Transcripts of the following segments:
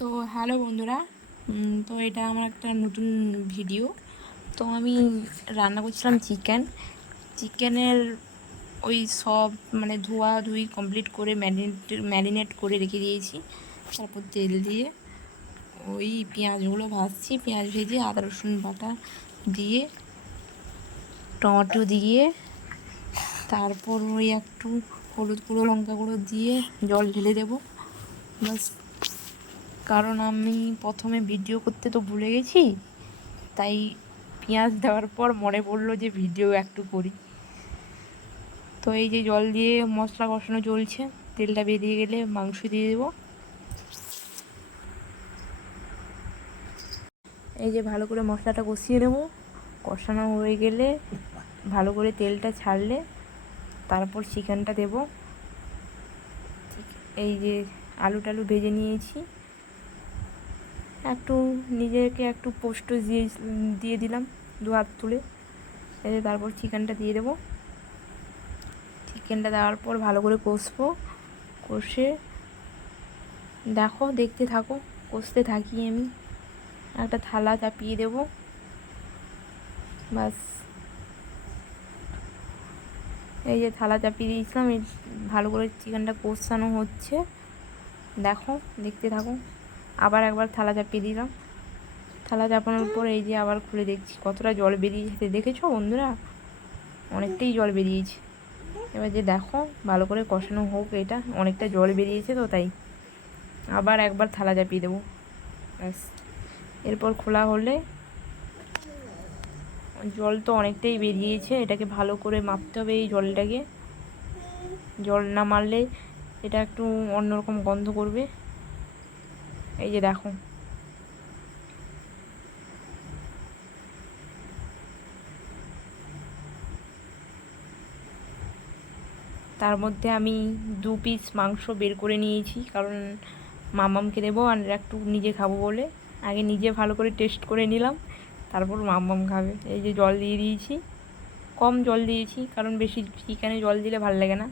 তো হ্যালো বন্ধুরা, তো এটা আমার একটা নতুন ভিডিও। তো আমি রান্না করছিলাম চিকেনের ওই সব মানে ধুই কমপ্লিট করে ম্যারিনেট করে রেখে দিয়েছি। তারপর তেল দিয়ে ওই পেঁয়াজগুলো ভাজছি, পেঁয়াজ ভেজে আদা রসুন বাটা দিয়ে টমেটো দিয়ে তারপর ওই একটু হলুদ গুঁড়ো লঙ্কা গুঁড়ো দিয়ে জল ঢেলে দেবো বাস। কারণ আমি প্রথমে ভিডিও করতে তো ভুলে গেছি, তাই পেঁয়াজ দেওয়ার পর মনে পড়লো যে ভিডিও একটু করি। তো এই যে জল দিয়ে মশলা কষানো চলছে, তেলটা বেরিয়ে গেলে মাংস দিয়ে দেবো। এই যে ভালো করে মশলাটা কষিয়ে নেবো, কষানো হয়ে গেলে ভালো করে তেলটা ছাড়লে তারপর চিকেনটা দেবো। এই যে আলু টালু ভেজে নিয়েছি, একটু নিজেকে একটু পোস্ট দিয়ে দিলাম 2 হাত তুলে। এই যে তারপর চিকেনটা দিয়ে দেবো। চিকেনটা দেওয়ার পর ভালো করে কষবো, কষে দেখতে থাকো, কষতে থাকি আমি। একটা থালা চাপিয়ে দেবো বাস। এই যে থালা চাপিয়ে দিয়েছিলাম, এই ভালো করে চিকেনটা কষানো হচ্ছে, দেখতে থাকো। আবার একবার থালা চাপিয়ে দিলাম, থালা চাপানোর পর এই যে আবার খুলে দেখছি কতটা জল বেরিয়েছে। দেখেছো বন্ধুরা, অনেকটাই জল বেরিয়েছে। এবার যে ভালো করে কষানো হোক, এটা অনেকটা জল বেরিয়েছে তো তাই আবার একবার থালা চাপিয়ে দেবো ব্যাস। এরপর খোলা হলে জল তো অনেকটাই বেরিয়েছে, এটাকে ভালো করে মাপতে হবে এই জলটাকে। জল না মারলে এটা একটু অন্যরকম গন্ধ করবে। এই যে তার মধ্যে আমি 2 পিস মাংস বের করে নিয়েছি, কারণ মাম্মামকে দেবো আর একটু নিজে খাবো বলে। আগে নিজে ভালো করে টেস্ট করে নিলাম, তারপর মাম্মাম খাবে। এই যে জল দিয়ে দিয়েছি, কম জল দিয়েছি কারণ বেশি চিকেনে জল দিলে ভালো লাগে না।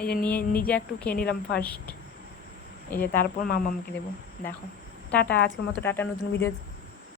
এই যে নিজে একটু খেয়ে নিলাম ফার্স্ট, এই যে তারপর মাম্মামকে দেবো। টাটা, আজকের মতো টাটা, নতুন ভিডিও